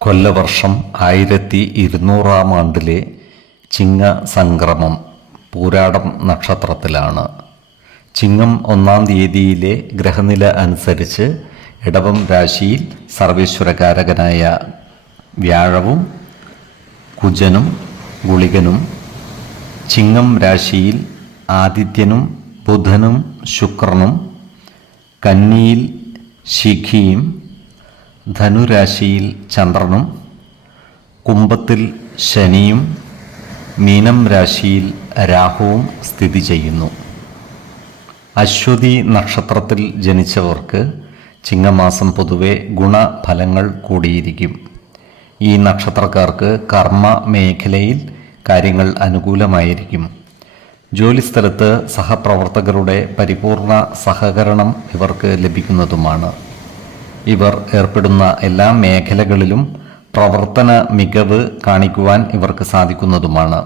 കൊല്ലവർഷം ആയിരത്തി ഇരുന്നൂറാം ആണ്ടിലെ ചിങ്ങ സംക്രമം പൂരാടം നക്ഷത്രത്തിലാണ്. ചിങ്ങം ഒന്നാം തീയതിയിലെ ഗ്രഹനില അനുസരിച്ച് ഇടവം രാശിയിൽ സർവേശ്വരകാരകനായ വ്യാഴവും കുജനും ഗുളികനും ചിങ്ങം രാശിയിൽ ആദിത്യനും ബുധനും ശുക്രനും കന്നിയിൽ ശിഖിയും ധനുരാശിയിൽ ചന്ദ്രനും കുംഭത്തിൽ ശനിയും മീനം രാശിയിൽ രാഹുവും സ്ഥിതി ചെയ്യുന്നു. അശ്വതി നക്ഷത്രത്തിൽ ജനിച്ചവർക്ക് ചിങ്ങമാസം പൊതുവെ ഗുണഫലങ്ങൾ കൂടിയിരിക്കും. ഈ നക്ഷത്രക്കാർക്ക് കർമ്മ മേഖലയിൽ കാര്യങ്ങൾ അനുകൂലമായിരിക്കും. ജോലിസ്ഥലത്ത് സഹപ്രവർത്തകരുടെ പരിപൂർണ സഹകരണം ഇവർക്ക് ലഭിക്കുന്നതുമാണ്. ഇവർ ഏർപ്പെടുന്ന എല്ലാ മേഖലകളിലും പ്രവർത്തന മികവ് കാണിക്കുവാൻ ഇവർക്ക് സാധിക്കുന്നതുമാണ്.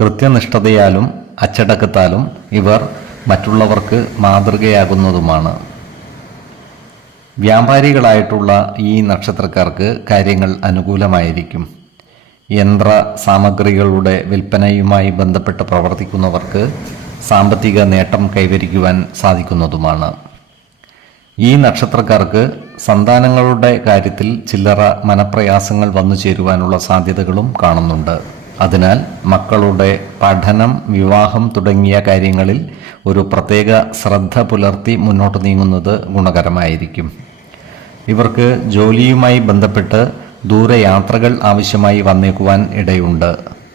കൃത്യനിഷ്ഠതയാലും അച്ചടക്കത്താലും ഇവർ മറ്റുള്ളവർക്ക് മാതൃകയാകുന്നതുമാണ്. വ്യാപാരികളായിട്ടുള്ള ഈ നക്ഷത്രക്കാർക്ക് കാര്യങ്ങൾ അനുകൂലമായിരിക്കും. യന്ത്ര സാമഗ്രികളുടെ വിൽപ്പനയുമായി ബന്ധപ്പെട്ട് പ്രവർത്തിക്കുന്നവർക്ക് സാമ്പത്തിക നേട്ടം കൈവരിക്കുവാൻ സാധിക്കുന്നതുമാണ്. ഈ നക്ഷത്രക്കാർക്ക് സന്താനങ്ങളുടെ കാര്യത്തിൽ ചില്ലറ മനപ്രയാസങ്ങൾ വന്നു ചേരുവാനുള്ള സാധ്യതകളും കാണുന്നുണ്ട്. അതിനാൽ മക്കളുടെ പഠനം വിവാഹം തുടങ്ങിയ കാര്യങ്ങളിൽ ഒരു പ്രത്യേക ശ്രദ്ധ പുലർത്തി മുന്നോട്ട് നീങ്ങുന്നത് ഗുണകരമായിരിക്കും. ഇവർക്ക് ജോലിയുമായി ബന്ധപ്പെട്ട് ദൂരയാത്രകൾ ആവശ്യമായി വന്നേക്കുവാൻ ഇടയുണ്ട്.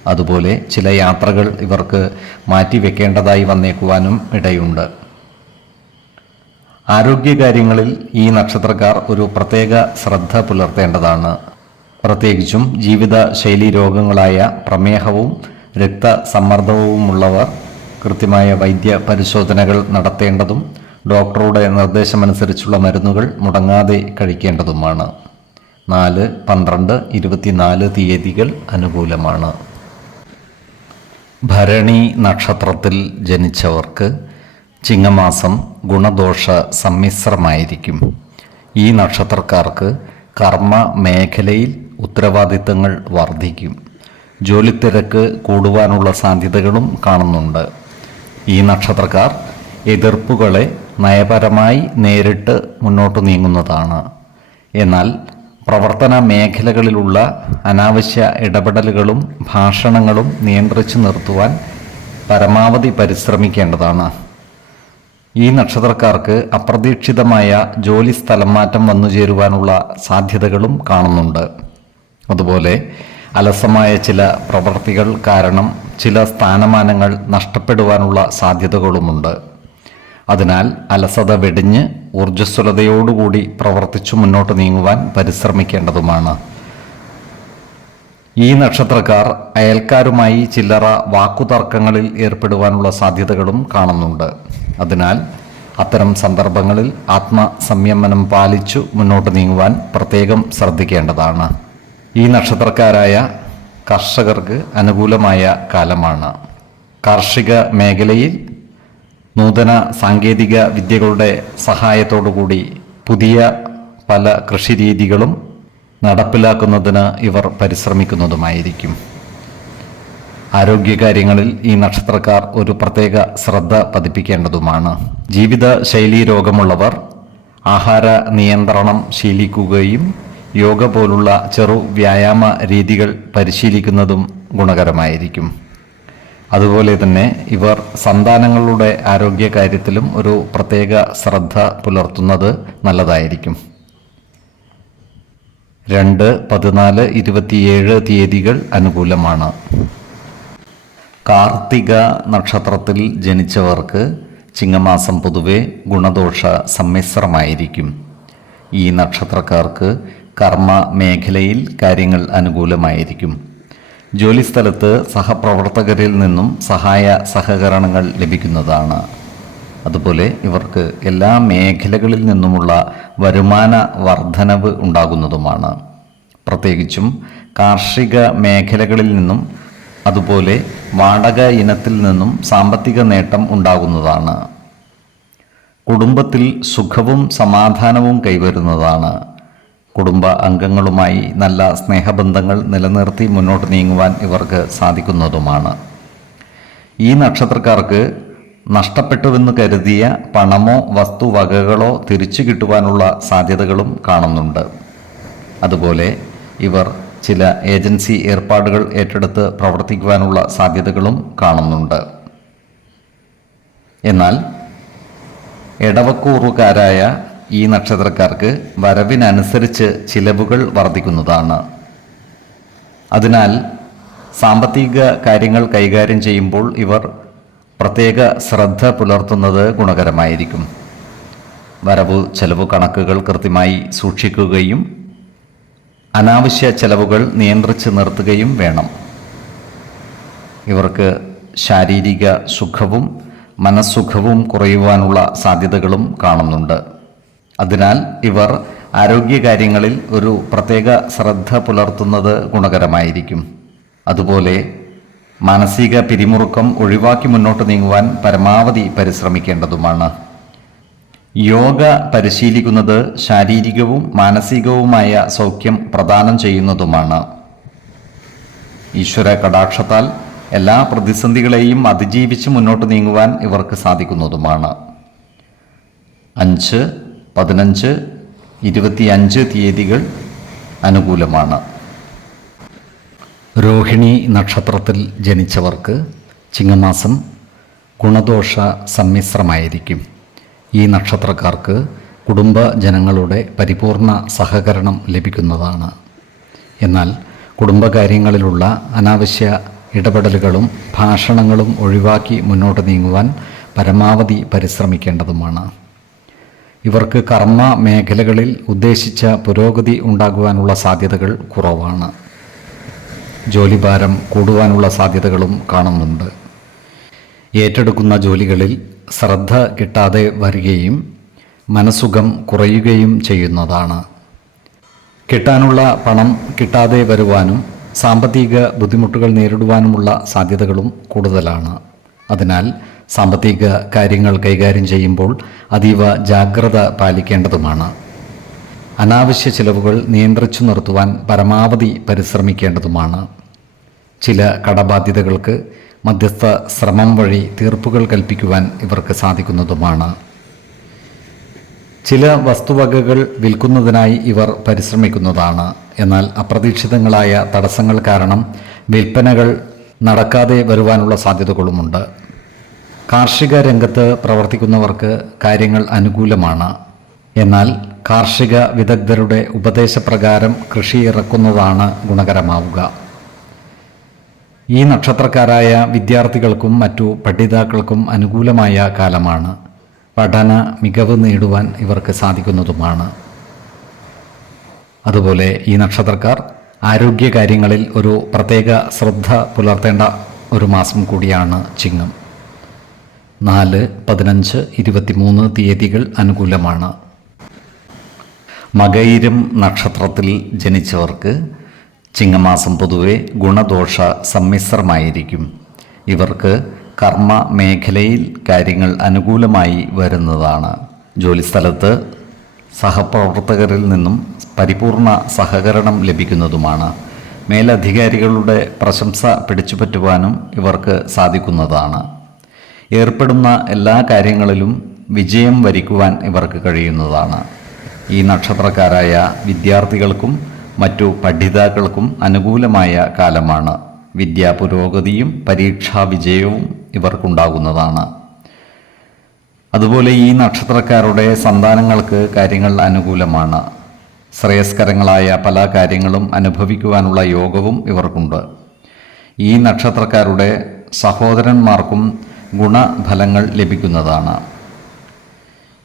അതുപോലെ ചില യാത്രകൾ ഇവർക്ക് മാറ്റിവെക്കേണ്ടതായി വന്നേക്കുവാനും ഇടയുണ്ട്. ആരോഗ്യകാര്യങ്ങളിൽ ഈ നക്ഷത്രക്കാർ ഒരു പ്രത്യേക ശ്രദ്ധ പുലർത്തേണ്ടതാണ്. പ്രത്യേകിച്ചും ജീവിത ശൈലി രോഗങ്ങളായ പ്രമേഹവും രക്തസമ്മർദ്ദവുമുള്ളവർ കൃത്യമായ വൈദ്യ പരിശോധനകൾ നടത്തേണ്ടതും ഡോക്ടറുടെ നിർദ്ദേശമനുസരിച്ചുള്ള മരുന്നുകൾ മുടങ്ങാതെ കഴിക്കേണ്ടതുമാണ്. നാല് പന്ത്രണ്ട് ഇരുപത്തിനാല് തീയതികൾ അനുകൂലമാണ്. ഭരണി നക്ഷത്രത്തിൽ ജനിച്ചവർക്ക് ചിങ്ങമാസം ഗുണദോഷ സമ്മിശ്രമായിരിക്കും. ഈ നക്ഷത്രക്കാർക്ക് കർമ്മ മേഖലയിൽ ഉത്തരവാദിത്തങ്ങൾ വർദ്ധിക്കും. ജോലിത്തിരക്ക് കൂടുവാനുള്ള സാധ്യതകളും കാണുന്നുണ്ട്. ഈ നക്ഷത്രക്കാർ എതിർപ്പുകളെ നയപരമായി നേരിട്ട് മുന്നോട്ട് നീങ്ങുന്നതാണ്. എന്നാൽ പ്രവർത്തന മേഖലകളിലുള്ള അനാവശ്യ ഇടപെടലുകളും ഭാഷണങ്ങളും നിയന്ത്രിച്ചു നിർത്തുവാൻ പരമാവധി പരിശ്രമിക്കേണ്ടതാണ്. ഈ നക്ഷത്രക്കാർക്ക് അപ്രതീക്ഷിതമായ ജോലി സ്ഥലം മാറ്റം വന്നു ചേരുവാനുള്ള സാധ്യതകളും കാണുന്നുണ്ട്. അതുപോലെ അലസമായ ചില പ്രവൃത്തികൾ കാരണം ചില സ്ഥാനമാനങ്ങൾ നഷ്ടപ്പെടുവാനുള്ള സാധ്യതകളുമുണ്ട്. അതിനാൽ അലസത വെടിഞ്ഞ് ഊർജസ്വലതയോടുകൂടി പ്രവർത്തിച്ചു മുന്നോട്ട് നീങ്ങുവാൻ പരിശ്രമിക്കേണ്ടതുമാണ്. ഈ നക്ഷത്രക്കാർ അയൽക്കാരുമായി ചില്ലറ വാക്കുതർക്കങ്ങളിൽ ഏർപ്പെടുവാനുള്ള സാധ്യതകളും കാണുന്നുണ്ട്. അതിനാൽ അത്തരം സന്ദർഭങ്ങളിൽ ആത്മസംയമനം പാലിച്ചു മുന്നോട്ട് നീങ്ങുവാൻ പ്രത്യേകം ശ്രദ്ധിക്കേണ്ടതാണ്. ഈ നക്ഷത്രക്കാരായ കർഷകർക്ക് അനുകൂലമായ കാലമാണ്. കാർഷിക മേഖലയിൽ നൂതന സാങ്കേതിക വിദ്യകളുടെ സഹായത്തോടുകൂടി പുതിയ പല കൃഷിരീതികളും നടപ്പിലാക്കുന്നതിന് ഇവർ പരിശ്രമിക്കുന്നതുമായിരിക്കും. ആരോഗ്യകാര്യങ്ങളിൽ ഈ നക്ഷത്രക്കാർ ഒരു പ്രത്യേക ശ്രദ്ധ പതിപ്പിക്കേണ്ടതുമാണ്. ജീവിത ശൈലീ രോഗമുള്ളവർ ആഹാര നിയന്ത്രണം ശീലിക്കുകയും യോഗ പോലുള്ള ചെറു വ്യായാമ രീതികൾ പരിശീലിക്കുന്നതും ഗുണകരമായിരിക്കും. അതുപോലെ തന്നെ ഇവർ സന്താനങ്ങളുടെ ആരോഗ്യകാര്യത്തിലും ഒരു പ്രത്യേക ശ്രദ്ധ പുലർത്തുന്നത് നല്ലതായിരിക്കും. രണ്ട് പതിനാല് ഇരുപത്തിയേഴ് തീയതികൾ അനുകൂലമാണ്. കാർത്തിക നക്ഷത്രത്തിൽ ജനിച്ചവർക്ക് ചിങ്ങമാസം പൊതുവെ ഗുണദോഷ സമ്മിശ്രമായിരിക്കും. ഈ നക്ഷത്രക്കാർക്ക് കർമ്മ മേഖലയിൽ കാര്യങ്ങൾ അനുകൂലമായിരിക്കും. ജോലിസ്ഥലത്ത് സഹപ്രവർത്തകരിൽ നിന്നും സഹായ സഹകരണങ്ങൾ ലഭിക്കുന്നതാണ്. അതുപോലെ ഇവർക്ക് എല്ലാ മേഖലകളിൽ നിന്നുമുള്ള വരുമാന വർധനവ് ഉണ്ടാകുന്നതുമാണ്. പ്രത്യേകിച്ചും കാർഷിക മേഖലകളിൽ നിന്നും അതുപോലെ വാടക ഇനത്തിൽ നിന്നും സാമ്പത്തിക നേട്ടം ഉണ്ടാകുന്നതാണ്. കുടുംബത്തിൽ സുഖവും സമാധാനവും കൈവരുന്നതാണ്. കുടുംബ അംഗങ്ങളുമായി നല്ല സ്നേഹബന്ധങ്ങൾ നിലനിർത്തി മുന്നോട്ട് നീങ്ങുവാൻ ഇവർക്ക് സാധിക്കുന്നതുമാണ്. ഈ നക്ഷത്രക്കാർക്ക് നഷ്ടപ്പെട്ടുവെന്ന് കരുതിയ പണമോ വസ്തുവകകളോ തിരിച്ചു കിട്ടുവാനുള്ള സാധ്യതകളും കാണുന്നുണ്ട്. അതുപോലെ ഇവർ ചില ഏജൻസി ഏർപ്പാടുകൾ ഏറ്റെടുത്ത് പ്രവർത്തിക്കുവാനുള്ള സാധ്യതകളും കാണുന്നുണ്ട്. എന്നാൽ ഇടവക്കൂറുകാരായ ഈ നക്ഷത്രക്കാർക്ക് വരവിനനുസരിച്ച് ചിലവുകൾ വർദ്ധിക്കുന്നതാണ്. അതിനാൽ സാമ്പത്തിക കാര്യങ്ങൾ കൈകാര്യം ചെയ്യുമ്പോൾ ഇവർ പ്രത്യേക ശ്രദ്ധ പുലർത്തുന്നത് ഗുണകരമായിരിക്കും. വരവ് ചെലവ് കണക്കുകൾ കൃത്യമായി സൂക്ഷിക്കുകയും അനാവശ്യ ചെലവുകൾ നിയന്ത്രിച്ച് നിർത്തുകയും വേണം. ഇവർക്ക് ശാരീരിക സുഖവും മനസ്സുഖവും കുറയുവാനുള്ള സാധ്യതകളും കാണുന്നുണ്ട്. അതിനാൽ ഇവർ ആരോഗ്യകാര്യങ്ങളിൽ ഒരു പ്രത്യേക ശ്രദ്ധ പുലർത്തുന്നത് ഗുണകരമായിരിക്കും. അതുപോലെ മാനസിക പിരിമുറുക്കം ഒഴിവാക്കി മുന്നോട്ട് നീങ്ങുവാൻ പരമാവധി പരിശ്രമിക്കേണ്ടതുമാണ്. യോഗ പരിശീലിക്കുന്നത് ശാരീരികവും മാനസികവുമായ സൗഖ്യം പ്രദാനം ചെയ്യുന്നതുമാണ്. ഈശ്വര കടാക്ഷത്താൽ എല്ലാ പ്രതിസന്ധികളെയും അതിജീവിച്ച് മുന്നോട്ട് നീങ്ങുവാൻ ഇവർക്ക് സാധിക്കുന്നതുമാണ്. അഞ്ച് പതിനഞ്ച് ഇരുപത്തിയഞ്ച് തീയതികൾ അനുകൂലമാണ്. രോഹിണി നക്ഷത്രത്തിൽ ജനിച്ചവർക്ക് ചിങ്ങമാസം ഗുണദോഷ സമ്മിശ്രമായിരിക്കും. ഈ നക്ഷത്രക്കാർക്ക് കുടുംബജനങ്ങളുടെ പരിപൂർണ സഹകരണം ലഭിക്കുന്നതാണ്. എന്നാൽ കുടുംബകാര്യങ്ങളിലുള്ള അനാവശ്യ ഇടപെടലുകളും ഭാഷണങ്ങളും ഒഴിവാക്കി മുന്നോട്ട് നീങ്ങുവാൻ പരമാവധി പരിശ്രമിക്കേണ്ടതുമാണ്. ഇവർക്ക് കർമ്മ മേഖലകളിൽ ഉദ്ദേശിച്ച പുരോഗതി ഉണ്ടാകുവാനുള്ള സാധ്യതകൾ കുറവാണ്. ജോലിഭാരം കൂടുവാനുള്ള സാധ്യതകളും കാണുന്നുണ്ട്. ഏറ്റെടുക്കുന്ന ജോലികളിൽ ശ്രദ്ധ കിട്ടാതെ വരികയും മനസുഖം കുറയുകയും ചെയ്യുന്നതാണ്. കിട്ടാനുള്ള പണം കിട്ടാതെ വരുവാനും സാമ്പത്തിക ബുദ്ധിമുട്ടുകൾ നേരിടുവാനുമുള്ള സാധ്യതകളും കൂടുതലാണ്. അതിനാൽ സാമ്പത്തിക കാര്യങ്ങൾ കൈകാര്യം ചെയ്യുമ്പോൾ അതീവ ജാഗ്രത പാലിക്കേണ്ടതുമാണ്. അനാവശ്യ ചിലവുകൾ നിയന്ത്രിച്ചു നിർത്തുവാൻ പരമാവധി പരിശ്രമിക്കേണ്ടതുമാണ്. ചില കടബാധ്യതകൾക്ക് മധ്യസ്ഥ ശ്രമം വഴി തീർപ്പുകൾ കൽപ്പിക്കുവാൻ ഇവർക്ക് സാധിക്കുന്നതുമാണ്. ചില വസ്തുവകകൾ വിൽക്കുന്നതിനായി ഇവർ പരിശ്രമിക്കുന്നതാണ്. എന്നാൽ അപ്രതീക്ഷിതങ്ങളായ തടസ്സങ്ങൾ കാരണം വിൽപ്പനകൾ നടക്കാതെ വരുവാനുള്ള സാധ്യതകളുമുണ്ട്. കാർഷിക രംഗത്ത് പ്രവർത്തിക്കുന്നവർക്ക് കാര്യങ്ങൾ അനുകൂലമാണ്. എന്നാൽ കാർഷിക വിദഗ്ധരുടെ ഉപദേശപ്രകാരം കൃഷി ഇറക്കുന്നതാണ് ഗുണകരമാവുക. ഈ നക്ഷത്രക്കാരായ വിദ്യാർത്ഥികൾക്കും മറ്റു പഠിതാക്കൾക്കും അനുകൂലമായ കാലമാണ്. പഠന മികവ് നേടുവാൻ ഇവർക്ക് സാധിക്കുന്നതുമാണ്. അതുപോലെ ഈ നക്ഷത്രക്കാർ ആരോഗ്യകാര്യങ്ങളിൽ ഒരു പ്രത്യേക ശ്രദ്ധ പുലർത്തേണ്ട ഒരു മാസം കൂടിയാണ് ചിങ്ങം. നാല് പതിനഞ്ച് ഇരുപത്തിമൂന്ന് തീയതികൾ അനുകൂലമാണ്. മകയിരം നക്ഷത്രത്തിൽ ജനിച്ചവർക്ക് ചിങ്ങമാസം പൊതുവെ ഗുണദോഷ സമ്മിശ്രമായിരിക്കും. ഇവർക്ക് കർമ്മ മേഖലയിൽ കാര്യങ്ങൾ അനുകൂലമായി വരുന്നതാണ്. ജോലിസ്ഥലത്ത് സഹപ്രവർത്തകരിൽ നിന്നും പരിപൂർണ സഹകരണം ലഭിക്കുന്നതുമാണ്. മേലധികാരികളുടെ പ്രശംസ പിടിച്ചുപറ്റുവാനും ഇവർക്ക് സാധിക്കുന്നതാണ്. ഏർപ്പെടുന്ന എല്ലാ കാര്യങ്ങളിലും വിജയം വരിക്കുവാൻ ഇവർക്ക് കഴിയുന്നതാണ്. ഈ നക്ഷത്രക്കാരായ വിദ്യാർത്ഥികൾക്കും മറ്റു പഠിതാക്കൾക്കും അനുകൂലമായ കാലമാണ്. വിദ്യാ പുരോഗതിയും പരീക്ഷാ വിജയവും ഇവർക്കുണ്ടാകുന്നതാണ്. അതുപോലെ ഈ നക്ഷത്രക്കാരുടെ സന്താനങ്ങൾക്ക് കാര്യങ്ങൾ അനുകൂലമാണ്. ശ്രേയസ്കരങ്ങളായ പല കാര്യങ്ങളും അനുഭവിക്കുവാനുള്ള യോഗവും ഇവർക്കുണ്ട്. ഈ നക്ഷത്രക്കാരുടെ സഹോദരന്മാർക്കും ഗുണഫലങ്ങൾ ലഭിക്കുന്നതാണ്.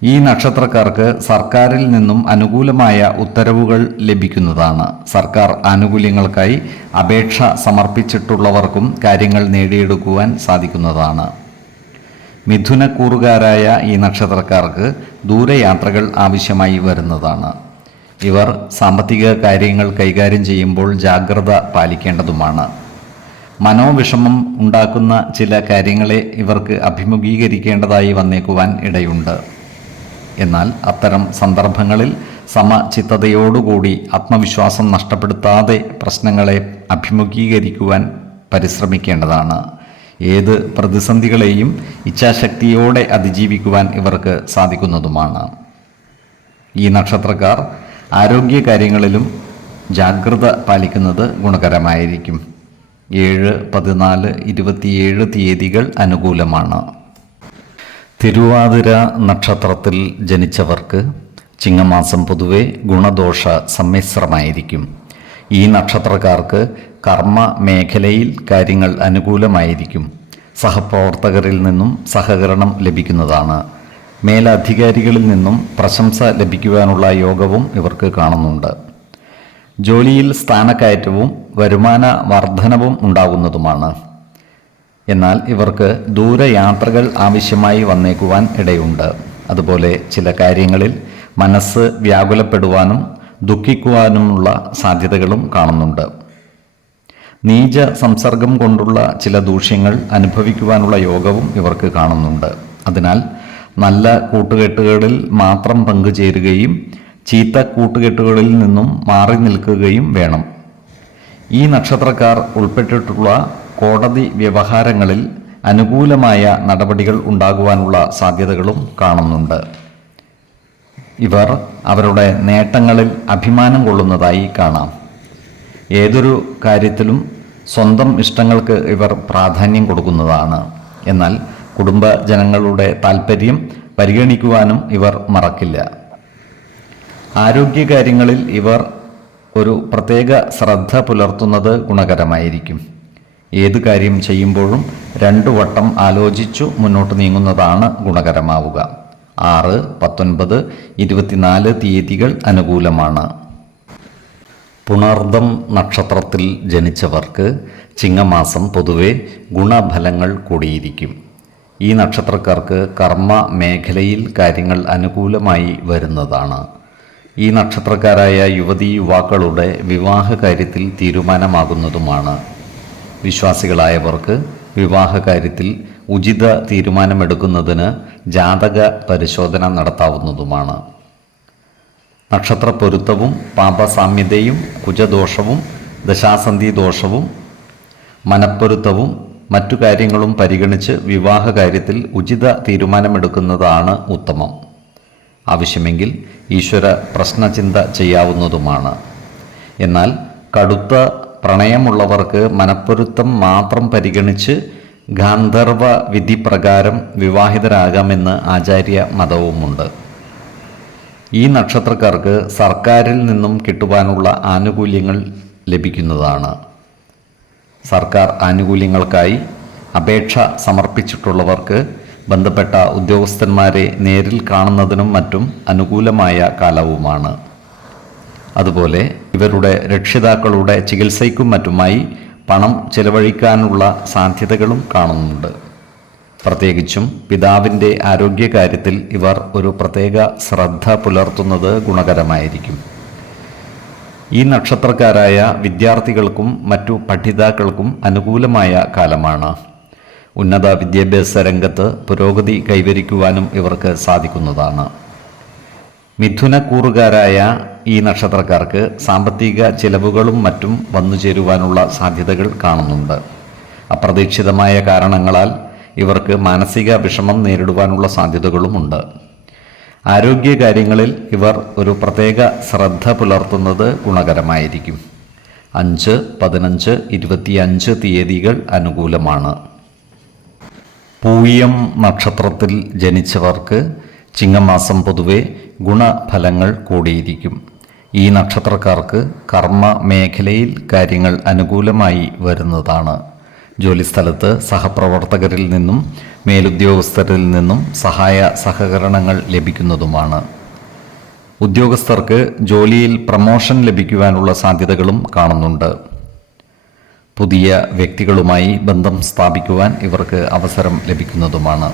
ഈ നക്ഷത്രക്കാർക്ക് സർക്കാരിൽ നിന്നും അനുകൂലമായ ഉത്തരവുകൾ ലഭിക്കുന്നതാണ്. സർക്കാർ ആനുകൂല്യങ്ങൾക്കായി അപേക്ഷ സമർപ്പിച്ചിട്ടുള്ളവർക്കും കാര്യങ്ങൾ നേടിയെടുക്കുവാൻ സാധിക്കുന്നതാണ്. മിഥുനക്കൂറുകാരായ ഈ നക്ഷത്രക്കാർക്ക് ദൂരയാത്രകൾ ആവശ്യമായി വരുന്നതാണ്. ഇവർ സാമ്പത്തിക കാര്യങ്ങൾ കൈകാര്യം ചെയ്യുമ്പോൾ ജാഗ്രത പാലിക്കേണ്ടതുമാണ്. മനോവിഷമം ഉണ്ടാക്കുന്ന ചില കാര്യങ്ങളെ ഇവർക്ക് അഭിമുഖീകരിക്കേണ്ടതായി വന്നേക്കുവാൻ ഇടയുണ്ട്. എന്നാൽ അത്തരം സന്ദർഭങ്ങളിൽ സമചിത്തതയോടുകൂടി ആത്മവിശ്വാസം നഷ്ടപ്പെടുത്താതെ പ്രശ്നങ്ങളെ അഭിമുഖീകരിക്കുവാൻ പരിശ്രമിക്കേണ്ടതാണ്. ഏത് പ്രതിസന്ധികളെയും ഇച്ഛാശക്തിയോടെ അതിജീവിക്കുവാൻ ഇവർക്ക് സാധിക്കുന്നതുമാണ്. ഈ നക്ഷത്രക്കാർ ആരോഗ്യകാര്യങ്ങളിലും ജാഗ്രത പാലിക്കുന്നത് ഗുണകരമായിരിക്കും. ഏഴ് പതിനാല് ഇരുപത്തിയേഴ് തീയതികൾ അനുകൂലമാണ്. തിരുവാതിര നക്ഷത്രത്തിൽ ജനിച്ചവർക്ക് ചിങ്ങമാസം പൊതുവെ ഗുണദോഷ സമ്മിശ്രമായിരിക്കും. ഈ നക്ഷത്രക്കാർക്ക് കർമ്മ മേഖലയിൽ കാര്യങ്ങൾ അനുകൂലമായിരിക്കും. സഹപ്രവർത്തകരിൽ നിന്നും സഹകരണം ലഭിക്കുന്നതാണ്. മേലധികാരികളിൽ നിന്നും പ്രശംസ ലഭിക്കുവാനുള്ള യോഗവും ഇവർക്ക് കാണുന്നുണ്ട്. ജോലിയിൽ സ്ഥാനക്കയറ്റവും വരുമാന വർധനവും ഉണ്ടാകുന്നതുമാണ്. എന്നാൽ ഇവർക്ക് ദൂരയാത്രകൾ ആവശ്യമായി വന്നേക്കുവാൻ ഇടയുണ്ട്. അതുപോലെ ചില കാര്യങ്ങളിൽ മനസ്സ് വ്യാകുലപ്പെടുവാനും ദുഃഖിക്കുവാനുമുള്ള സാധ്യതകളും കാണുന്നുണ്ട്. നീച സംസർഗം കൊണ്ടുള്ള ചില ദൂഷ്യങ്ങൾ അനുഭവിക്കുവാനുള്ള യോഗവും ഇവർക്ക് കാണുന്നുണ്ട്. അതിനാൽ നല്ല കൂട്ടുകെട്ടുകളിൽ മാത്രം പങ്കുചേരുകയും ചീത്ത കൂട്ടുകെട്ടുകളിൽ നിന്നും മാറി നിൽക്കുകയും വേണം. ഈ നക്ഷത്രക്കാർ ഉൾപ്പെട്ടിട്ടുള്ള കോടതി വ്യവഹാരങ്ങളിൽ അനുകൂലമായ നടപടികൾ ഉണ്ടാകുവാനുള്ള സാധ്യതകളും കാണുന്നുണ്ട്. ഇവർ അവരുടെ നേട്ടങ്ങളിൽ അഭിമാനം കൊള്ളുന്നതായി കാണാം. ഏതൊരു കാര്യത്തിലും സ്വന്തം ഇഷ്ടങ്ങൾക്ക് ഇവർ പ്രാധാന്യം കൊടുക്കുന്നതാണ്. എന്നാൽ കുടുംബജനങ്ങളുടെ താൽപ്പര്യം പരിഗണിക്കുവാനും ഇവർ മറക്കില്ല. ആരോഗ്യകാര്യങ്ങളിൽ ഇവർ ഒരു പ്രത്യേക ശ്രദ്ധ പുലർത്തുന്നത് ഗുണകരമായിരിക്കും. ഏത് കാര്യം ചെയ്യുമ്പോഴും രണ്ടു വട്ടം ആലോചിച്ചു മുന്നോട്ട് നീങ്ങുന്നതാണ് ഗുണകരമാവുക. ആറ് പത്തൊൻപത് ഇരുപത്തിനാല് തീയതികൾ അനുകൂലമാണ്. പുണർദം നക്ഷത്രത്തിൽ ജനിച്ചവർക്ക് ചിങ്ങമാസം പൊതുവെ ഗുണഫലങ്ങൾ കൂടിയിരിക്കും. ഈ നക്ഷത്രക്കാർക്ക് കർമ്മ മേഖലയിൽ കാര്യങ്ങൾ അനുകൂലമായി വരുന്നതാണ്. ഈ നക്ഷത്രക്കാരായ യുവതി യുവാക്കളുടെ വിവാഹ കാര്യത്തിൽ തീരുമാനമാകുന്നതുമാണ്. വിശ്വാസികളായവർക്ക് വിവാഹ കാര്യത്തിൽ ഉചിത തീരുമാനമെടുക്കുന്നതിന് ജാതക പരിശോധന നടത്താവുന്നതുമാണ്. നക്ഷത്ര പൊരുത്തവും പാപസാമ്യതയും കുജദോഷവും ദശാസന്ധി ദോഷവും മനപ്പൊരുത്തവും മറ്റു കാര്യങ്ങളും പരിഗണിച്ച് വിവാഹ കാര്യത്തിൽ ഉചിത തീരുമാനമെടുക്കുന്നതാണ് ഉത്തമം. ആവശ്യമെങ്കിൽ ഈശ്വര പ്രശ്നചിന്ത ചെയ്യാവുന്നതുമാണ്. എന്നാൽ കടുത്ത പ്രണയമുള്ളവർക്ക് മനപ്പൊരുത്തം മാത്രം പരിഗണിച്ച് ഗാന്ധർവ വിധി പ്രകാരം വിവാഹിതരാകാമെന്ന് ആചാര്യ മതവുമുണ്ട്. ഈ നക്ഷത്രക്കാർക്ക് സർക്കാരിൽ നിന്നും കിട്ടുവാനുള്ള ആനുകൂല്യങ്ങൾ ലഭിക്കുന്നതാണ്. സർക്കാർ ആനുകൂല്യങ്ങൾക്കായി അപേക്ഷ സമർപ്പിച്ചിട്ടുള്ളവർക്ക് ബന്ധപ്പെട്ട ഉദ്യോഗസ്ഥന്മാരെ നേരിൽ കാണുന്നതിനും മറ്റും അനുകൂലമായ കാലവുമാണ്. അതുപോലെ ഇവരുടെ രക്ഷിതാക്കളുടെ ചികിത്സയ്ക്കും മറ്റുമായി പണം ചെലവഴിക്കാനുള്ള സാധ്യതകളും കാണുന്നുണ്ട്. പ്രത്യേകിച്ചും പിതാവിന്റെ ആരോഗ്യകാര്യത്തിൽ ഇവർ ഒരു പ്രത്യേക ശ്രദ്ധ പുലർത്തുന്നത് ഗുണകരമായിരിക്കും. ഈ നക്ഷത്രക്കാരായ വിദ്യാർത്ഥികൾക്കും മറ്റു പഠിതാക്കൾക്കും അനുകൂലമായ കാലമാണ്. ഉന്നത വിദ്യാഭ്യാസ രംഗത്ത് പുരോഗതി കൈവരിക്കുവാനും ഇവർക്ക് സാധിക്കുന്നതാണ്. മിഥുനക്കൂറുകാരായ ഈ നക്ഷത്രക്കാർക്ക് സാമ്പത്തിക ചിലവുകളും മറ്റും വന്നു ചേരുവാനുള്ള സാധ്യതകൾ കാണുന്നുണ്ട്. അപ്രതീക്ഷിതമായ കാരണങ്ങളാൽ ഇവർക്ക് മാനസിക വിഷമം നേരിടുവാനുള്ള സാധ്യതകളുമുണ്ട്. ആരോഗ്യകാര്യങ്ങളിൽ ഇവർ ഒരു പ്രത്യേക ശ്രദ്ധ പുലർത്തുന്നത് ഗുണകരമായിരിക്കും. അഞ്ച് പതിനഞ്ച് ഇരുപത്തിയഞ്ച് തീയതികൾ അനുകൂലമാണ്. പൂയം നക്ഷത്രത്തിൽ ജനിച്ചവർക്ക് ചിങ്ങമാസം പൊതുവെ ഗുണഫലങ്ങൾ കൂടിയിരിക്കും. ഈ നക്ഷത്രക്കാർക്ക് കർമ്മ മേഖലയിൽ കാര്യങ്ങൾ അനുകൂലമായി വരുന്നതാണ്. ജോലിസ്ഥലത്ത് സഹപ്രവർത്തകരിൽ നിന്നും മേലുദ്യോഗസ്ഥരിൽ നിന്നും സഹായ സഹകരണങ്ങൾ ലഭിക്കുന്നതുമാണ്. ഉദ്യോഗസ്ഥർക്ക് ജോലിയിൽ പ്രമോഷൻ ലഭിക്കുവാനുള്ള സാധ്യതകളും കാണുന്നുണ്ട്. പുതിയ വ്യക്തികളുമായി ബന്ധം സ്ഥാപിക്കുവാൻ ഇവർക്ക് അവസരം ലഭിക്കുന്നതുമാണ്.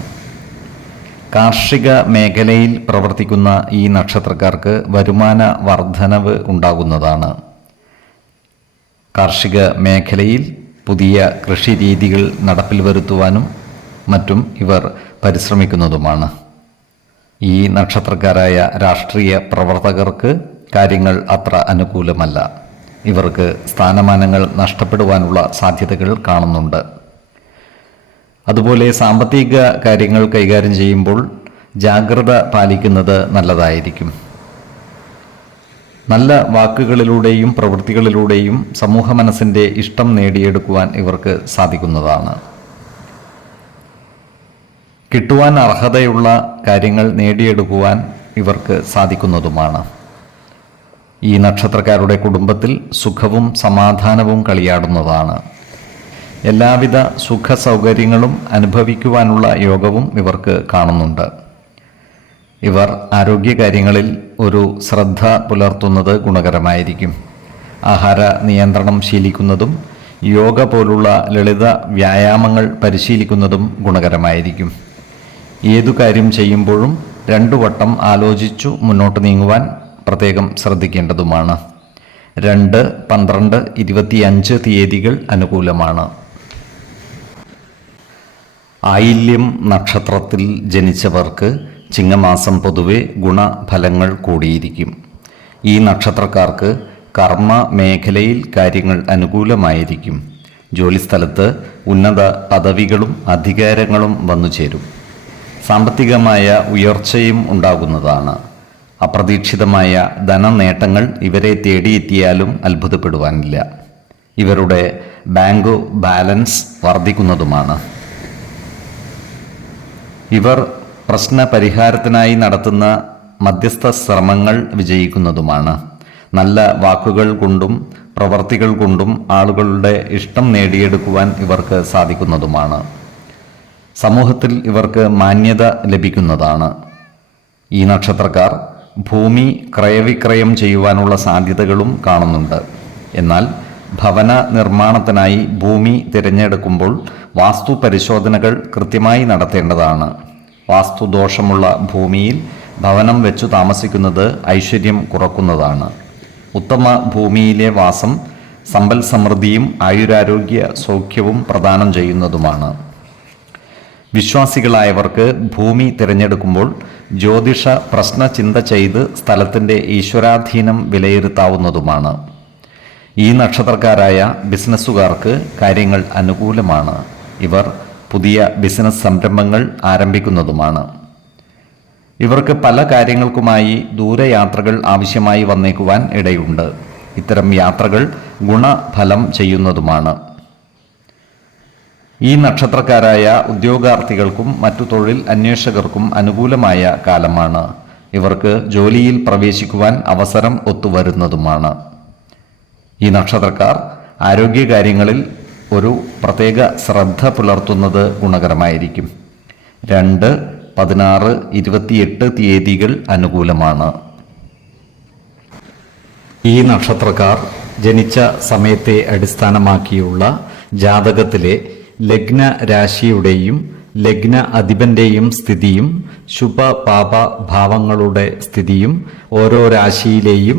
കാർഷിക മേഖലയിൽ പ്രവർത്തിക്കുന്ന ഈ നക്ഷത്രക്കാർക്ക് വരുമാന വർധനവ് ഉണ്ടാകുന്നതാണ്. കാർഷിക മേഖലയിൽ പുതിയ കൃഷി രീതികൾ നടപ്പിൽ വരുത്തുവാനും മറ്റും ഇവർ പരിശ്രമിക്കുന്നതുമാണ്. ഈ നക്ഷത്രക്കാരായ രാഷ്ട്രീയ പ്രവർത്തകർക്ക് കാര്യങ്ങൾ അത്ര അനുകൂലമല്ല. ഇവർക്ക് സ്ഥാനമാനങ്ങൾ നഷ്ടപ്പെടുവാനുള്ള സാധ്യതകൾ കാണുന്നുണ്ട്. അതുപോലെ സാമ്പത്തിക കാര്യങ്ങൾ കൈകാര്യം ചെയ്യുമ്പോൾ ജാഗ്രത പാലിക്കുന്നത് നല്ലതായിരിക്കും. നല്ല വാക്കുകളിലൂടെയും പ്രവൃത്തികളിലൂടെയും സമൂഹ മനസ്സിന്റെ ഇഷ്ടം നേടിയെടുക്കുവാൻ ഇവർക്ക് സാധിക്കുന്നതാണ്. കിട്ടുവാൻ അർഹതയുള്ള കാര്യങ്ങൾ നേടിയെടുക്കുവാൻ ഇവർക്ക് സാധിക്കുന്നതുമാണ്. ഈ നക്ഷത്രക്കാരുടെ കുടുംബത്തിൽ സുഖവും സമാധാനവും കളിയാടുന്നതാണ്. എല്ലാവിധ സുഖ സൗകര്യങ്ങളും അനുഭവിക്കുവാനുള്ള യോഗവും ഇവർക്ക് കാണുന്നുണ്ട്. ഇവർ ആരോഗ്യകാര്യങ്ങളിൽ ഒരു ശ്രദ്ധ പുലർത്തുന്നത് ഗുണകരമായിരിക്കും. ആഹാര നിയന്ത്രണം ശീലിക്കുന്നതും യോഗ പോലുള്ള ലളിത വ്യായാമങ്ങൾ പരിശീലിക്കുന്നതും ഗുണകരമായിരിക്കും. ഏതു കാര്യം ചെയ്യുമ്പോഴും രണ്ടു വട്ടം ആലോചിച്ചു മുന്നോട്ട് നീങ്ങുവാൻ പ്രത്യേകം ശ്രദ്ധിക്കേണ്ടതുമാണ്. രണ്ട് പന്ത്രണ്ട് ഇരുപത്തിയഞ്ച് തീയതികൾ അനുകൂലമാണ്. ആയില്യം നക്ഷത്രത്തിൽ ജനിച്ചവർക്ക് ചിങ്ങമാസം പൊതുവെ ഗുണഫലങ്ങൾ കൂടിയിരിക്കും. ഈ നക്ഷത്രക്കാർക്ക് കർമ്മ മേഖലയിൽ കാര്യങ്ങൾ അനുകൂലമായിരിക്കും. ജോലിസ്ഥലത്ത് ഉന്നത പദവികളും അധികാരങ്ങളും വന്നു ചേരും. സാമ്പത്തികമായ ഉയർച്ചയും ഉണ്ടാകുന്നതാണ്. അപ്രതീക്ഷിതമായ ധനനേട്ടങ്ങൾ ഇവരെ തേടിയെത്തിയാലും അത്ഭുതപ്പെടുവാനില്ല. ഇവരുടെ ബാങ്ക് ബാലൻസ് വർദ്ധിക്കുന്നതുമാണ്. ഇവർ പ്രശ്ന പരിഹാരത്തിനായി നടത്തുന്ന മധ്യസ്ഥ ശ്രമങ്ങൾ വിജയിക്കുന്നതുമാണ്. നല്ല വാക്കുകൾ കൊണ്ടും പ്രവർത്തികൾ കൊണ്ടും ആളുകളുടെ ഇഷ്ടം നേടിയെടുക്കുവാൻ ഇവർക്ക് സാധിക്കുന്നതുമാണ്. സമൂഹത്തിൽ ഇവർക്ക് മാന്യത ലഭിക്കുന്നതാണ്. ഈ നക്ഷത്രക്കാർ ഭൂമി ക്രയവിക്രയം ചെയ്യുവാനുള്ള സാധ്യതകളും കാണുന്നുണ്ട്. എന്നാൽ ഭവന നിർമ്മാണത്തിനായി ഭൂമി തിരഞ്ഞെടുക്കുമ്പോൾ വാസ്തു പരിശോധനകൾ കൃത്യമായി നടത്തേണ്ടതാണ്. വാസ്തുദോഷമുള്ള ഭൂമിയിൽ ഭവനം വെച്ചു താമസിക്കുന്നത് ഐശ്വര്യം കുറക്കുന്നതാണ്. ഉത്തമ ഭൂമിയിലെ വാസം സമ്പൽ സമൃദ്ധിയും ആയുരാരോഗ്യ സൗഖ്യവും പ്രദാനം ചെയ്യുന്നതുമാണ്. വിശ്വാസികളായവർക്ക് ഭൂമി തിരഞ്ഞെടുക്കുമ്പോൾ ജ്യോതിഷ പ്രശ്ന ചിന്ത ചെയ്ത് സ്ഥലത്തിന്റെ ഈശ്വരാധീനം വിലയിരുത്താവുന്നതുമാണ്. ഈ നക്ഷത്രക്കാരായ ബിസിനസ്സുകാർക്ക് കാര്യങ്ങൾ അനുകൂലമാണ്. ഇവർ പുതിയ ബിസിനസ് സംരംഭങ്ങൾ ആരംഭിക്കുന്നതുമാണ്. ഇവർക്ക് പല കാര്യങ്ങൾക്കുമായി ദൂരയാത്രകൾ ആവശ്യമായി വന്നേക്കുവാൻ ഇടയുണ്ട്. ഇത്തരം യാത്രകൾ ഗുണഫലം ചെയ്യുന്നതുമാണ്. ഈ നക്ഷത്രക്കാരായ ഉദ്യോഗാർത്ഥികൾക്കും മറ്റു തൊഴിൽ അന്വേഷകർക്കും അനുകൂലമായ കാലമാണ്. ഇവർക്ക് ജോലിയിൽ പ്രവേശിക്കുവാൻ അവസരം ഒത്തുവരുന്നതുമാണ്. ഈ നക്ഷത്രക്കാർ ആരോഗ്യകാര്യങ്ങളിൽ ഒരു പ്രത്യേക ശ്രദ്ധ പുലർത്തുന്നത് ഗുണകരമായിരിക്കും. രണ്ട് പതിനാറ് ഇരുപത്തിയെട്ട് തീയതികൾ അനുകൂലമാണ്. ഈ നക്ഷത്രക്കാർ ജനിച്ച സമയത്തെ അടിസ്ഥാനമാക്കിയുള്ള ജാതകത്തിലെ ലഗ്ന രാശിയുടെയും ലഗ്ന അധിപന്റെയും സ്ഥിതിയും ശുഭ പാപ ഭാവങ്ങളുടെ സ്ഥിതിയും ഓരോ രാശിയിലെയും